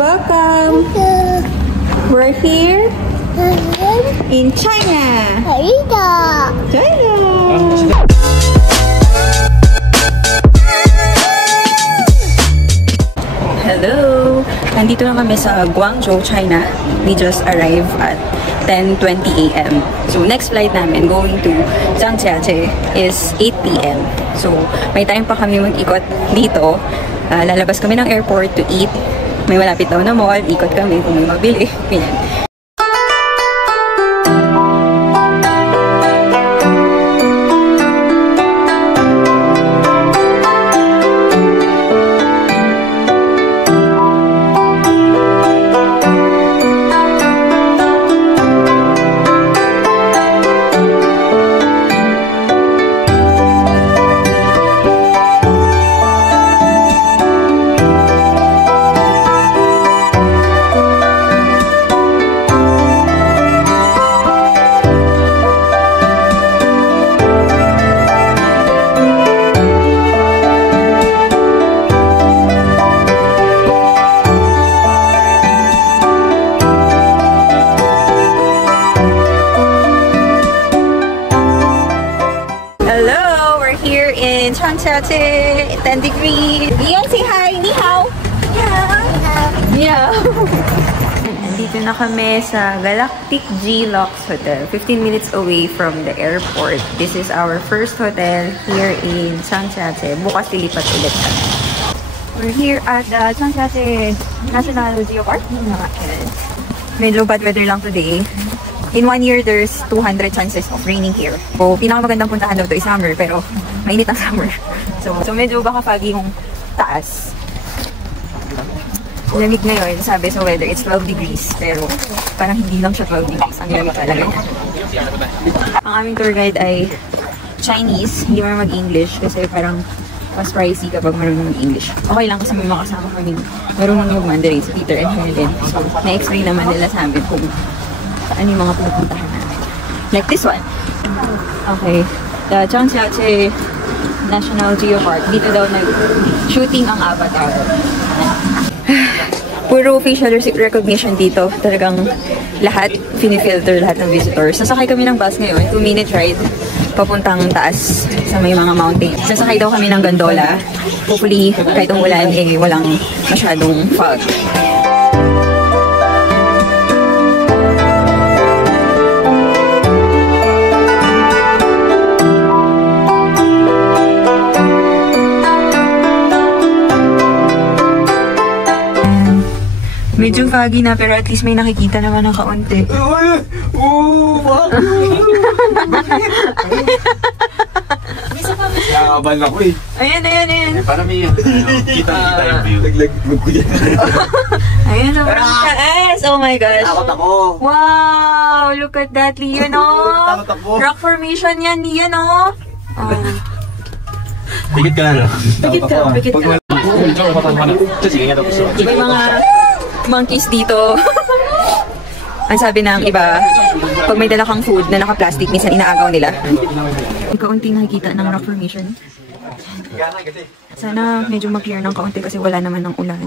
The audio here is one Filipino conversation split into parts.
Welcome. We're here in China. China. Hello. Nandito na kami sa Guangzhou, China. We just arrived at 10:20 AM. So next flight namin going to Zhangjiajie is 8 PM. So may time pa kami mag-ikot dito. Lalabas kami ng airport to eat. May malapit daw na mall. Ikot kami kung may mabili. Ganyan. Zhangjiajie, 10 degrees. Ian, say hi. Ni hao. Yeah. Andito na kami sa Galactic G-Lux Hotel. 15 minutes away from the airport. This is our first hotel here in Zhangjiajie. Bukas lilipat ulit kami. We're here at the Zhangjiajie National Geopark. Medyo bad weather lang today. In 1 year, there's 200 chances of raining here. So, pinakamagandang puntahan daw to is summer, pero mainit ang summer. So medyo baka foggy yung taas. Lamig ngayon, sabi sa weather, it's 12 degrees. Pero parang hindi lang siya 12 degrees. Ang lamig talaga. Ang aming tour guide ay Chinese. Hindi mo mag-English kasi parang mas pricey kapag marunong mag-English. Okay lang kasi may makasama kami marunong mag-Mandarin si Peter and Helen. So, na-explain naman nila sa amin kung saan yung mga pupuntahan namin. Like this one. Okay. The Zhangjiajie National Geopark. Dito daw nag-shooting ang Avatar. Puro facial recognition dito. Talagang lahat, finifilter lahat ng visitors. Sasakay kami ng bus ngayon. 2-minute ride. Papuntang taas sa may mga mountain. Sasakay daw kami ng gondola. Hopefully, kahit umulan, walang masyadong fog. Medyo foggy na pero at least may nakikita naman ng kaunti. Nakakaban ako eh. Ayan. Para may kita yung view. Naglag ko dyan. Ayan naman ang taas. Oh my gosh. Takot ako. Wow! Look at that, Lian, oh. Takot ako. Rock formation yan, Lian, oh. Pikit ka na, no? Pikit ka. May mga monkeys dito. Ang sabi ng iba, pag may dala kang food na naka-plastic, minsan inaagaw nila. May kaunting nakikita ng rock formation. Sana medyo mag-clear ng kaunti kasi wala naman ng ulan.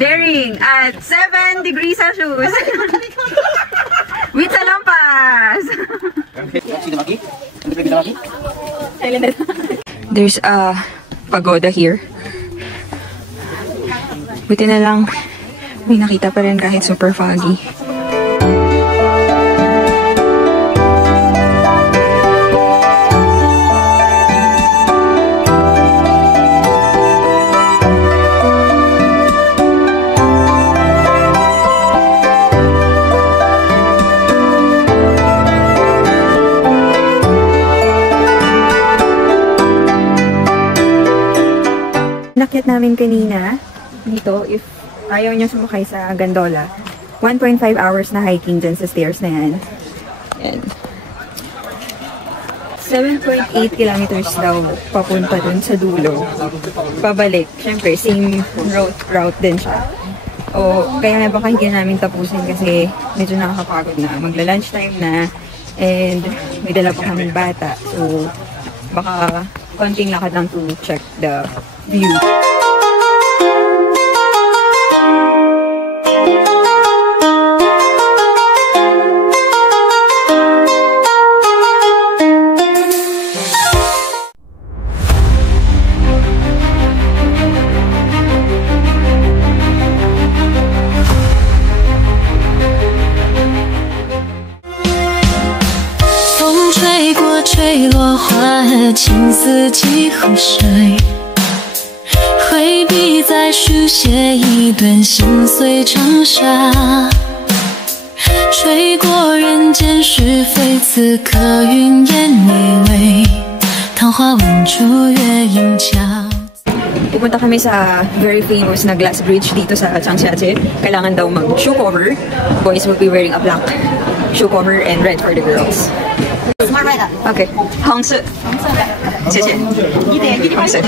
Daring at 7 degrees Celsius. With salampas. There's a pagoda here. Buti na lang may nakita pa rin kahit super foggy. Nakit namin kanina dito, if ayaw nyo sumakay sa gondola, 1.5 hours na hiking dyan sa stairs na yan. And 7.8 kilometers daw papunta dun sa dulo. Pabalik. Siyempre, same route din siya. O, kaya baka hindi namin tapusin kasi medyo nakakapagod na. Magla-lunchtime na. And may dala pa kaming bata. So, baka konting lakad lang to check the view.吹落花儿，青丝几湖水，挥笔再书写一段心碎长沙。吹过人间是非，此刻云烟微微，桃花吻出月影桥。 Pupunta kami sa very famous na glass bridge dito sa Changjiajie. Kailangan daw mag-shoe cover. Boys will be wearing a black shoe cover and red for the girls. Okay. 红色。谢谢。红色。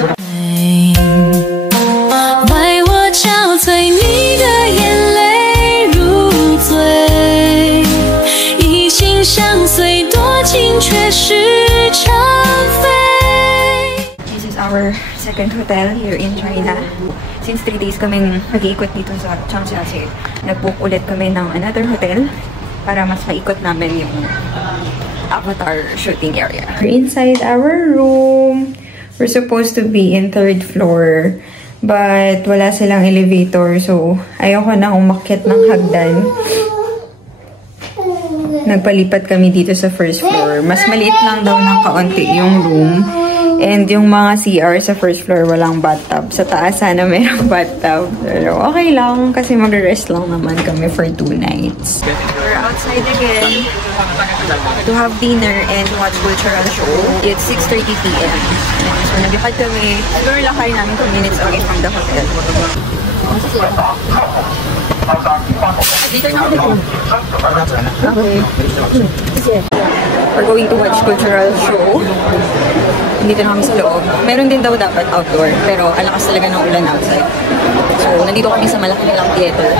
为我憔悴，你的眼泪如醉，一心相随，多情却是常非。 This is our second hotel here in China. Since 3 days kaming nag-iikot dito sa Changjiajie, nag-book ulit kami ng another hotel para mas maikot namin yung Avatar shooting area. We're inside our room. We're supposed to be in 3rd floor, but wala silang elevator, so ayoko na umakyat ng hagdan. Nagpalipat kami dito sa 1st floor. Mas maliit lang daw ng kaunti yung room. And yung mga CR sa 1st floor walang bathtub. Sa taas sana mayroong bathtub. Pero okay lang kasi mag-rest lang naman kami for 2 nights. We're outside again to have dinner and watch cultural show. It's 6:30 p.m. So naglakad kami. Siguro lakay namin 2 minutes away from the hotel. Dito na ako. Okay. We're going to watch cultural show. Dito na kami sa loob. Meron din daw dapat outdoor, pero ang lakas talaga ng ulan outside. So, nandito kami sa malaki nilang theater.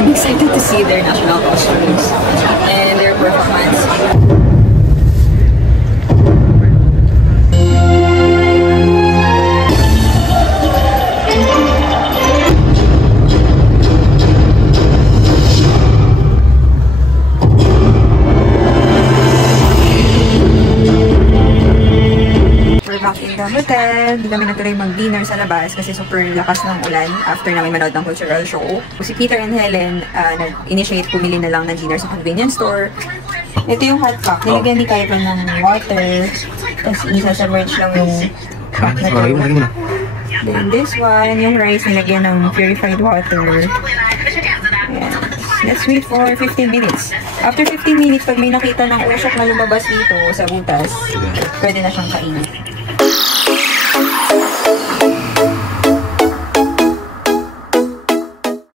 I'm excited to see their national costumes and their performance. In the hotel, hindi kami natuloy mag-dinner sa labas kasi super lakas ng ulan after namin manood ng cultural show. Si Peter and Helen nag-initiate pumili na lang ng dinner sa convenience store. Ito yung hot pack. Nilagyan ni Kyra ng water. Tapos isa-submerge lang yung pack na to. Then this one, yung rice, nilagyan ng purified water. Ayan. Let's wait for 15 minutes. After 15 minutes, pag may nakita ng usok na lumabas dito sa butas, pwede na siyang kainin.